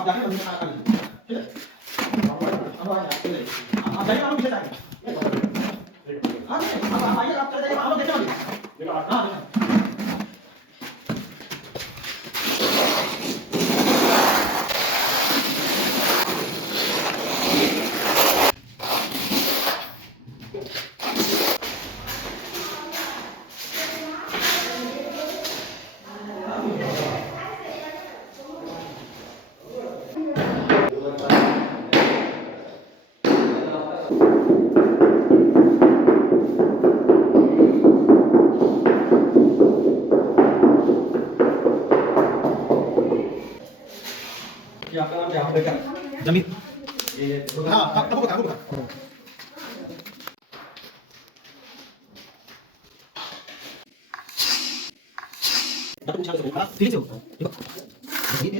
आप जाके मंदिर में खाना खा लीजिए, ठीक है? अब आइए, आप जाइए, हम पीछे जाएंगे। हाँ नहीं, आप आइए, आप चले जाइए, हम लोग देखने वाले हैं। हाँ ये आपका नाम क्या है बेटा? जमीन। ये हाँ हाँ तब बता बता। डॉक्टर पूछा तो हाँ ठीक है देखो ये